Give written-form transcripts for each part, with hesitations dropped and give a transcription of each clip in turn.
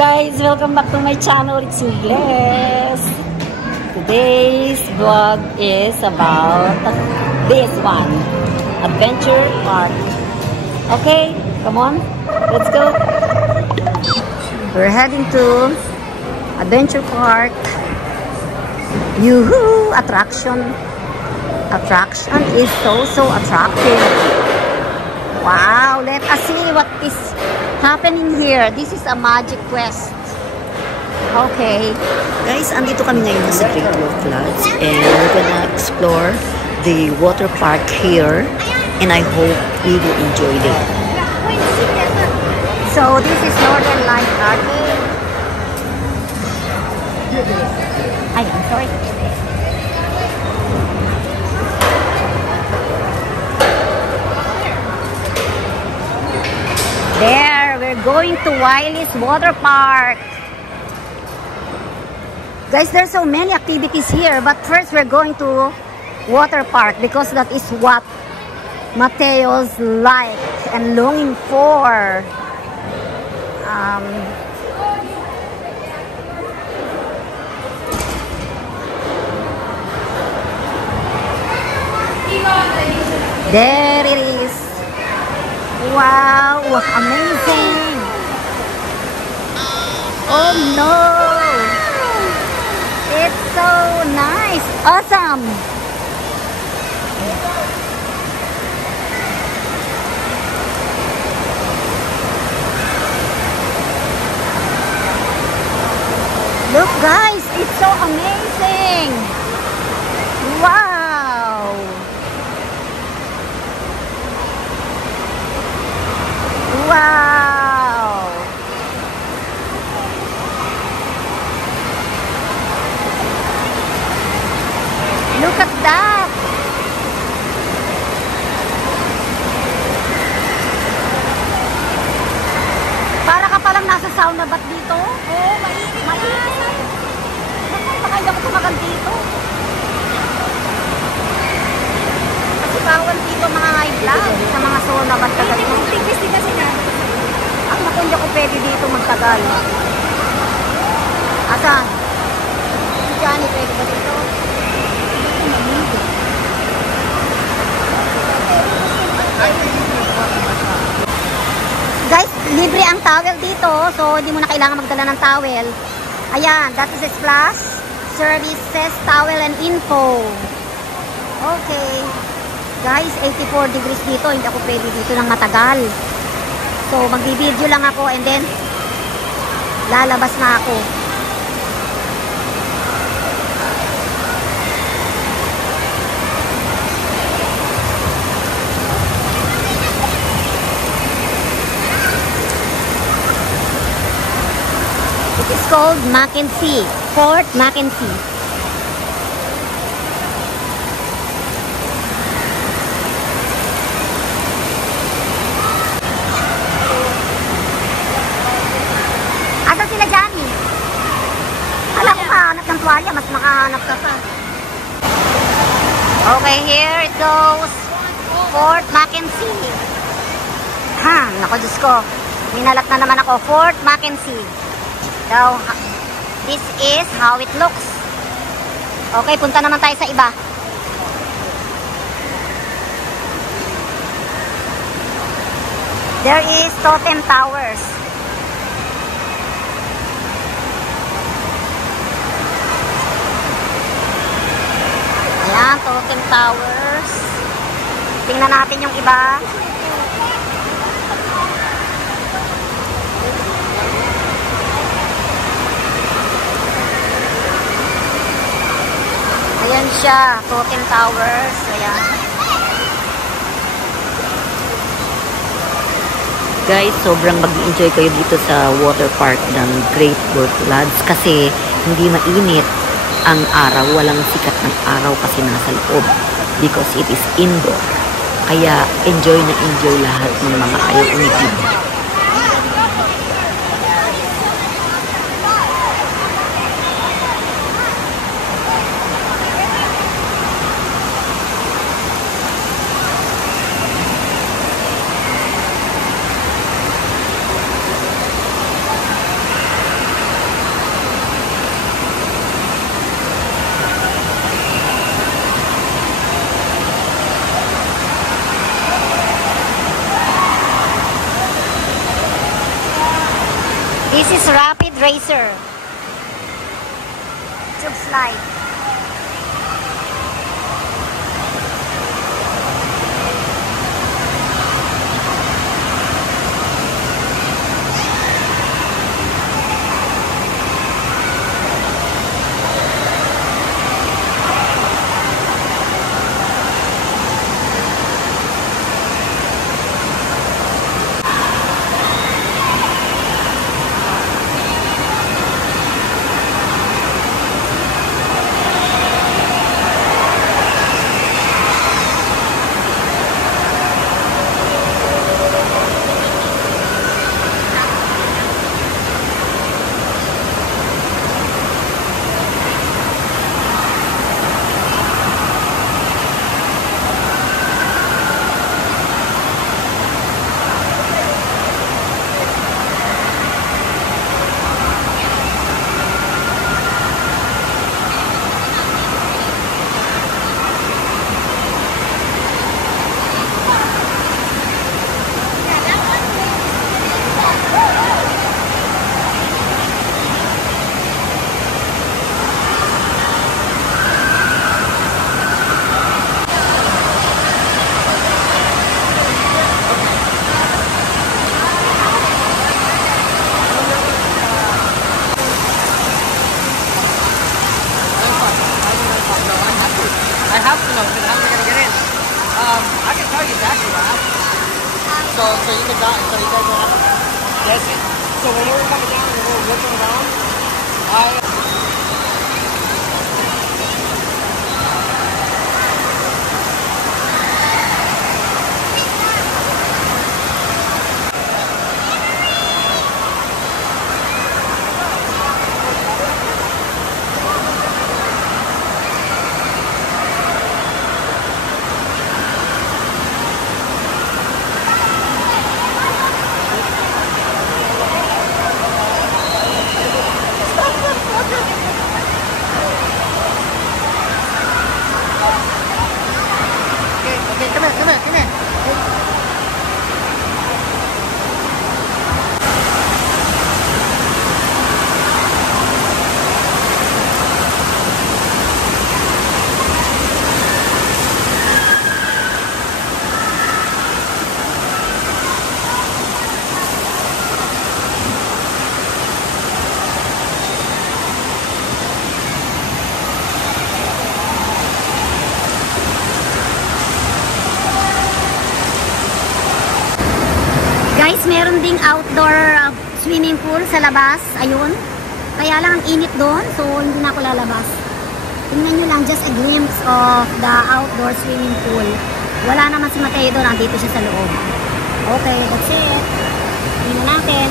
Guys, welcome back to my channel. It's Ingles. Today's vlog is about this one, Adventure Park. Okay, come on, let's go. We're heading to Adventure Park. Yoo-hoo! Attraction is so attractive. Wow, let us see what is happening here. This is a magic quest. Okay. Guys, andito kami ngayon sa Great Wolf Lodge and we're gonna explore the water park here and I hope we will enjoy it. So this is Northern Light Arcade. Ay, I'm sorry. There, we're going to Wiley's Water Park. Guys, there's so many activities here, but first we're going to water park because that is what Mateo's like and longing for. There it is. Wow, amazing. Oh no. It's so nice. Awesome. Look guys, it's so amazing. Wow. Wow. Look at that. Para ka palang nasa sauna bath dito? Oo, mainit. Mainit. Baka hindi ako tumagal dito. Kasi bawal dito mga high blood sa mga sauna bath tagal. Tingkis din kasi na. Ang naku, hindi ako pwede dito magtagal. Asan? Si Johnny, pwede ba dito? Guys, libre ang towel dito. So, hindi mo na kailangan magdala ng towel. Ayan, that is a splash. Services, towel, and info. Okay. Guys, 84 degrees dito. Hindi ako pwede dito ng matagal. So, magbi-video lang ako and then lalabas na ako. It's called Mackenzie, Fort Mackenzie. Asa sila Johnny? Alam ko makahanap ng tuwalya, mas makahanap ka pa. Okay, here it goes. Fort Mackenzie. Ha, naku Diyos ko. Minalat na naman ako. Fort Mackenzie. So, this is how it looks. Okay, punta naman tayo sa iba. There is Totem Towers. Ayan, Totem Towers. Tingnan natin yung iba. Ayan siya, Totem Towers. Ayan. Guys, sobrang mag-enjoy kayo dito sa water park ng Great Wolf Lodge kasi hindi mainit ang araw. Walang sikat ng araw kasi nasa loob because it is indoor. Kaya enjoy na enjoy lahat ng mga ayaw umitim. This is Rapid Racer. Tube slide. I have to know because how am I gonna get in? I can tell you exactly what happened. So you can so you guys will have yes. So when we were coming down and we were looking around, okay, come here. Guys, meron ding outdoor swimming pool sa labas. Ayun. Kaya lang ang init doon. So, hindi na ako lalabas. Tingnan nyo lang, just a glimpse of the outdoor swimming pool. Wala naman si Mateo doon. Nandito siya sa loob. Okay, that's it. Tingnan natin.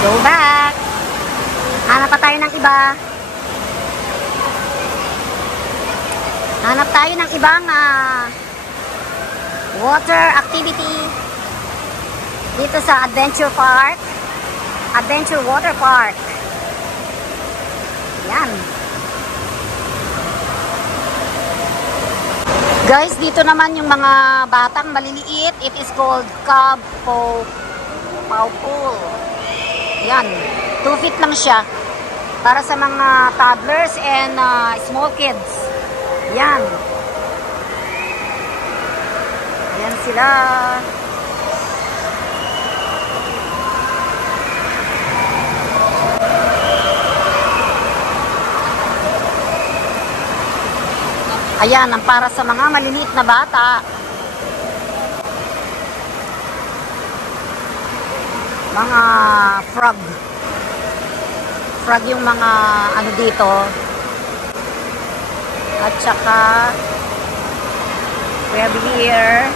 Go back. Hanap pa tayo ng iba. Hanap tayo ng ibang water activity dito sa Adventure Park. Adventure Water Park. Yan. Guys, dito naman yung mga batang maliliit. It is called Cub Paw Pool. Yan, 2 feet lang siya para sa mga toddlers and small kids. Yan. Yan sila. Ayan, ang para sa mga maliliit na bata. Mga frog. Frog yung mga ano dito. At saka we have here,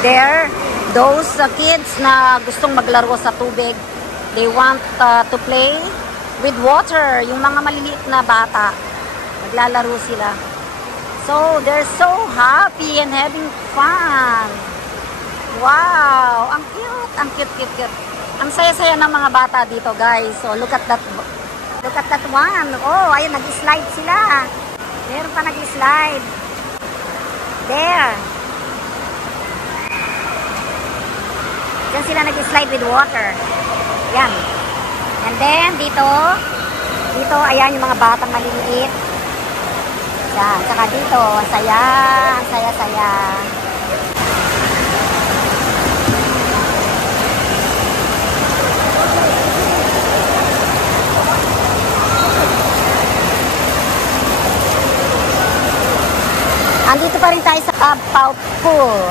there, those kids na gustong maglaro sa tubig. They want to play with water. Yung mga maliliit na bata, maglalaro sila. So, they're so happy and having fun. Wow! Ang cute! Ang cute. Ang saya-saya ng mga bata dito, guys. So, look at that one. Oh, ayun, nag-slide sila. Meron pa nag-slide. There. Diyan sila nag-slide with water. Yan. And then, dito, ayan yung mga batang maliliit. Yan, saka dito, ang saya. Andito pa rin tayo sa Pau Pool.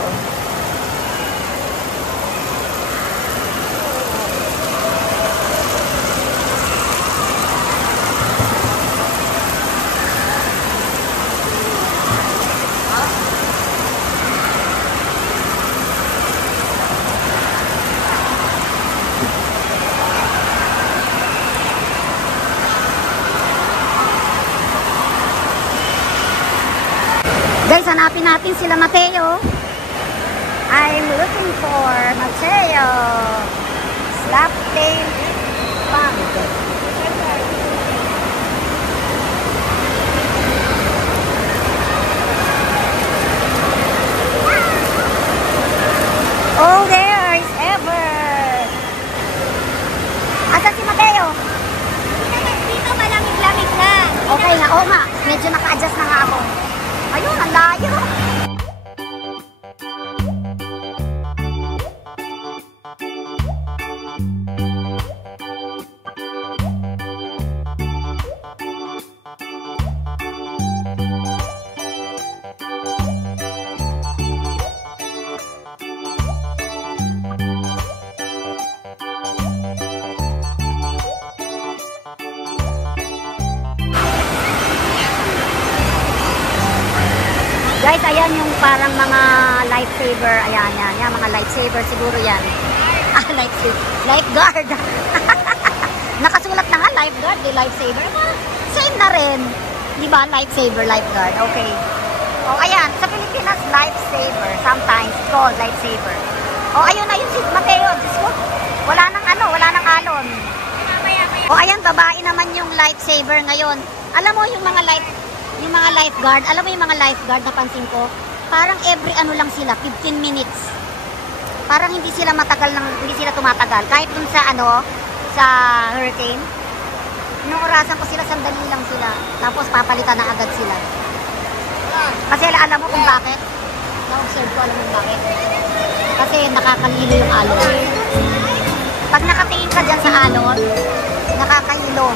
Guys, hanapin natin sila Mateo. I'm looking for Mateo. Slap tail pond. Oh, there is Ever. Asan si Mateo? Dito malamig-lamig na. Okay nga, oo nga. Medyo naka-adjust na nga ako. Ayun, ang layo. Guys, ayan yung parang mga lifesaver. Ayan, mga lifesaver siguro yan. Lifeguard. Nakasulat na nga, lifeguard, lifesaver. Same na rin. Di ba? Lifesaver, lifeguard. Okay. O, ayan. Sa Pilipinas, lifesaver. Sometimes called lifesaver. O, ayun na yun si Mateo. Diyos ko. Wala nang alon. O, ayan, babae naman yung lifesaver ngayon. Alam mo yung mga lifeguard, alam mo yung mga lifeguard napansin ko, parang every lang sila, 15 minutes. Parang hindi sila tumatagal. Kahit dun sa sa hurricane, inuurasan ko sila, sandali lang sila. Tapos papalitan na agad sila. Kasi alam mo kung bakit? Na-observe ko, alam mo bakit? Kasi nakakalilo yung alon. Pag nakatingin ka dyan sa alon, nakakahilo.